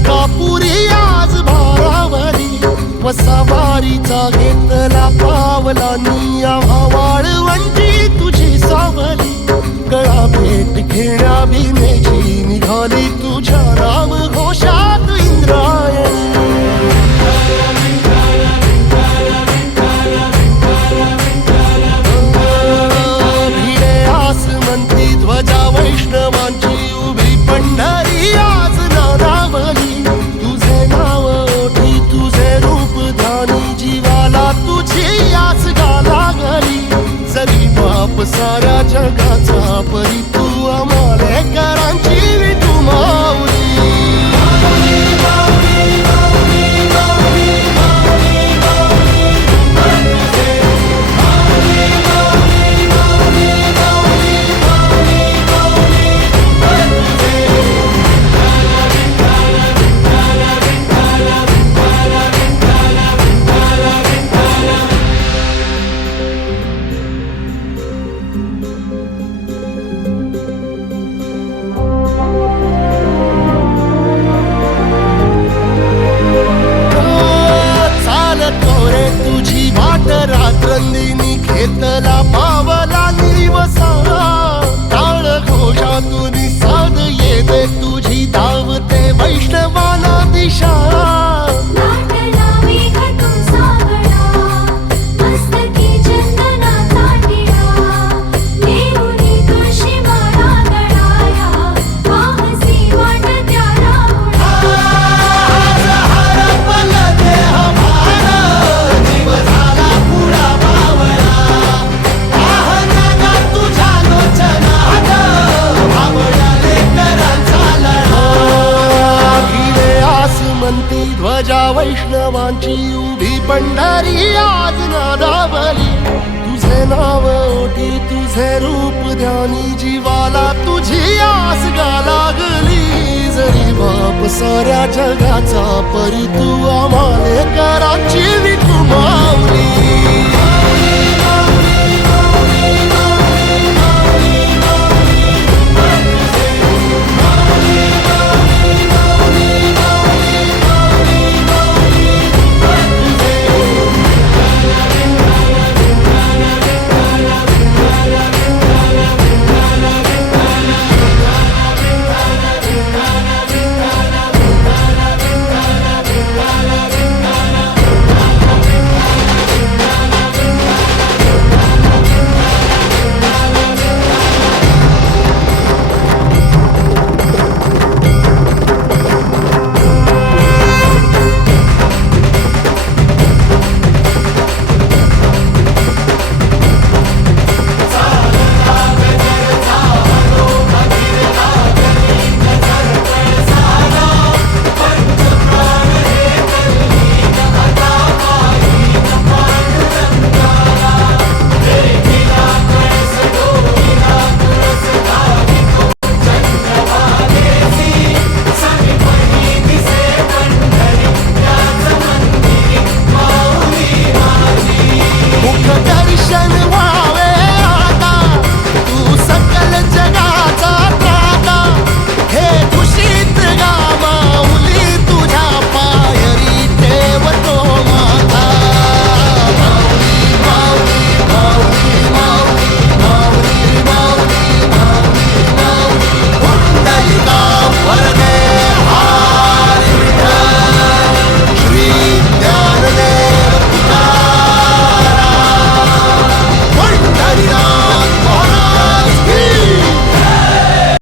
अंकापुरी आज भारावरी वसावारीचा घेतला पावला निया वाळवंटी तुझी सावली गळा भेट घेण्या भीमेची निघाली तुझ्या राम घोषात इंद्रायणी भिडे आसमंती ध्वजा वैष्णवांची उभी पंढरी आज नादावली तुझे नाव ओठी तुझे रूप ध्यानी जीवाला तुझी आस गाला गली जरी बाप साऱ्या जगाचा परी तू आमालेकरांची विठू माऊली रात्रंदिनी घेतला पावला निवसा टाळ घोषातून साध येते तुझी धावते वैष्णवाला दिशा ध्वजा वैष्णवांची उभी पंढरी आज नादावली तुझे नाव ओठी तुझे रूप ध्यानी जीवाला तुझी आस गा लागली जरी बाप साऱ्या जगाचा परी तू आमालेकरांची विठू माऊली